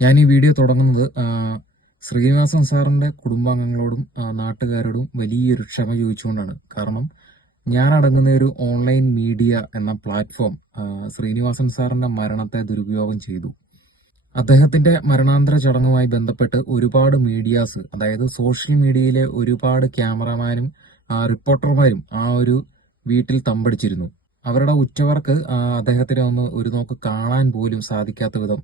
ഞാൻ ഈ വീഡിയോ തുടങ്ങുന്നത് ശ്രീനിവാസൻ സാറിന്റെ കുടുംബാംഗങ്ങളോടും നാട്ടുകാരോടും വലിയൊരു ക്ഷമ ചോദിച്ചുകൊണ്ടാണ്. കാരണം ഞാൻ അടങ്ങുന്ന ഒരു ഓൺലൈൻ മീഡിയ എന്ന പ്ലാറ്റ്ഫോം ശ്രീനിവാസൻ സാറിന്റെ മരണത്തെ ദുരുപയോഗം ചെയ്തു. അദ്ദേഹത്തിന്റെ മരണാന്തര ചടങ്ങുമായി ബന്ധപ്പെട്ട് ഒരുപാട് മീഡിയാസ്, അതായത് സോഷ്യൽ മീഡിയയിലെ ഒരുപാട് ക്യാമറമാനും റിപ്പോർട്ടർമാരും ആ ഒരു വീട്ടിൽ തമ്പടിച്ചിരുന്നു. അവരുടെ ഉറ്റവർക്ക് അദ്ദേഹത്തിനെ ഒന്ന് ഒരു നോക്ക് കാണാൻ പോലും സാധിക്കാത്ത വിധം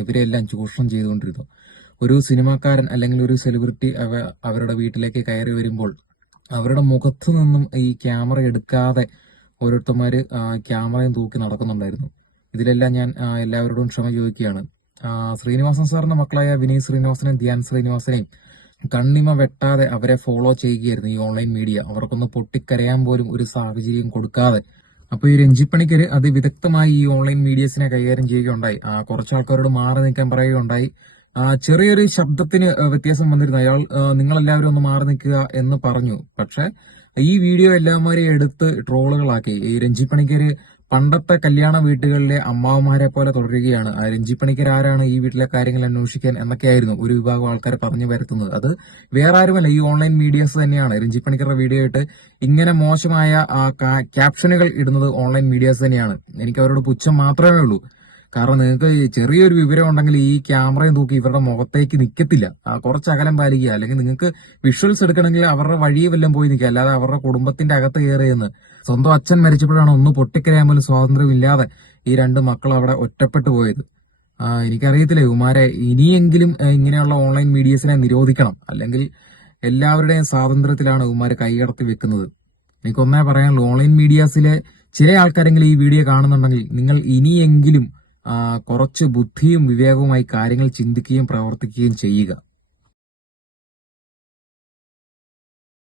ഇവരെല്ലാം ചൂഷണം ചെയ്തുകൊണ്ടിരുന്നു. ഒരു സിനിമാക്കാരൻ അല്ലെങ്കിൽ ഒരു സെലിബ്രിറ്റി അവരുടെ വീട്ടിലേക്ക് കയറി വരുമ്പോൾ അവരുടെ മുഖത്തു നിന്നും ഈ ക്യാമറ എടുക്കാതെ ഓരോരുത്തന്മാര് ക്യാമറയും തൂക്കി നടക്കുന്നുണ്ടായിരുന്നു. ഇതിലെല്ലാം ഞാൻ എല്ലാവരോടും ക്ഷമ ചോദിക്കുകയാണ്. ശ്രീനിവാസൻ സാറിന്റെ മക്കളായ വിനീത് ശ്രീനിവാസനെയും ധ്യാൻ ശ്രീനിവാസനെയും കണ്ണിമ വെട്ടാതെ അവരെ ഫോളോ ചെയ്യുകയായിരുന്നു ഈ ഓൺലൈൻ മീഡിയ. അവർക്കൊന്ന് പൊട്ടിക്കരയാൻ പോലും ഒരു സാഹചര്യം കൊടുക്കാതെ. അപ്പൊ ഈ രഞ്ജിപ്പണിക്കര് അതിവിദഗ്ധമായി ഈ ഓൺലൈൻ മീഡിയസിനെ കൈകാര്യം ചെയ്യുകയുണ്ടായി. കുറച്ച് ആൾക്കാരോട് മാറി നിൽക്കാൻ പറയുകയുണ്ടായി. ചെറിയൊരു ശബ്ദത്തിന് വ്യത്യാസം വന്നിരുന്നു. അയാൾ നിങ്ങളെല്ലാവരും ഒന്ന് മാറി നിൽക്കുക എന്ന് പറഞ്ഞു. പക്ഷെ ഈ വീഡിയോ എല്ലാവരെയും എടുത്ത് ട്രോളുകളാക്കി. ഈ രഞ്ജിപ്പണിക്കര് പണ്ടത്തെ കല്യാണ വീട്ടുകളിലെ അമ്മാവന്മാരെ പോലെ തുടരുകയാണ്. രഞ്ജിപ്പണിക്കർ ആരാണ് ഈ വീട്ടിലെ കാര്യങ്ങൾ അന്വേഷിക്കാൻ എന്നൊക്കെയായിരുന്നു ഒരു വിഭാഗം ആൾക്കാരെ പറഞ്ഞു വരുത്തുന്നത്. അത് വേറെ ആരുമല്ല, ഈ ഓൺലൈൻ മീഡിയസ് തന്നെയാണ്. രഞ്ജിപ്പണിക്കറുടെ വീഡിയോ ഇട്ട് ഇങ്ങനെ മോശമായ ക്യാപ്ഷനുകൾ ഇടുന്നത് ഓൺലൈൻ മീഡിയസ് തന്നെയാണ്. എനിക്ക് അവരോട് പുച്ഛം മാത്രമേ ഉള്ളൂ. കാരണം നിങ്ങൾക്ക് ചെറിയൊരു വിവരം ഉണ്ടെങ്കിൽ ഈ ക്യാമറയും തൂക്കി ഇവരുടെ മുഖത്തേക്ക് നിൽക്കത്തില്ല. കുറച്ച് അകലം പാലിക്കുക. അല്ലെങ്കിൽ നിങ്ങൾക്ക് വിഷ്വൽസ് എടുക്കണമെങ്കിൽ അവരുടെ വഴിയെ വല്ലതും പോയി നിൽക്കുക, അല്ലാതെ അവരുടെ കുടുംബത്തിന്റെ അകത്ത് കയറിയെന്ന്. സ്വന്തം അച്ഛൻ മരിച്ചപ്പോഴാണ് ഒന്ന് പൊട്ടിക്കരയാൻ പോലും സ്വാതന്ത്ര്യമില്ലാതെ ഈ രണ്ട് മക്കൾ അവിടെ ഒറ്റപ്പെട്ടു പോയത്. എനിക്കറിയത്തില്ല ഇവമാരെ ഇനിയെങ്കിലും ഇങ്ങനെയുള്ള ഓൺലൈൻ മീഡിയസിനെ നിരോധിക്കണം. അല്ലെങ്കിൽ എല്ലാവരുടെയും സ്വാതന്ത്ര്യത്തിലാണ് ഇവമാര് കൈകടത്തി വെക്കുന്നത്. എനിക്കൊന്നേ പറയാനുള്ളൂ, ഓൺലൈൻ മീഡിയാസിലെ ചില ആൾക്കാരെങ്കിലും ഈ വീഡിയോ കാണുന്നുണ്ടെങ്കിൽ നിങ്ങൾ ഇനിയെങ്കിലും കുറച്ച് ബുദ്ധിയും വിവേകവുമായി കാര്യങ്ങൾ ചിന്തിക്കുകയും പ്രവർത്തിക്കുകയും ചെയ്യുക.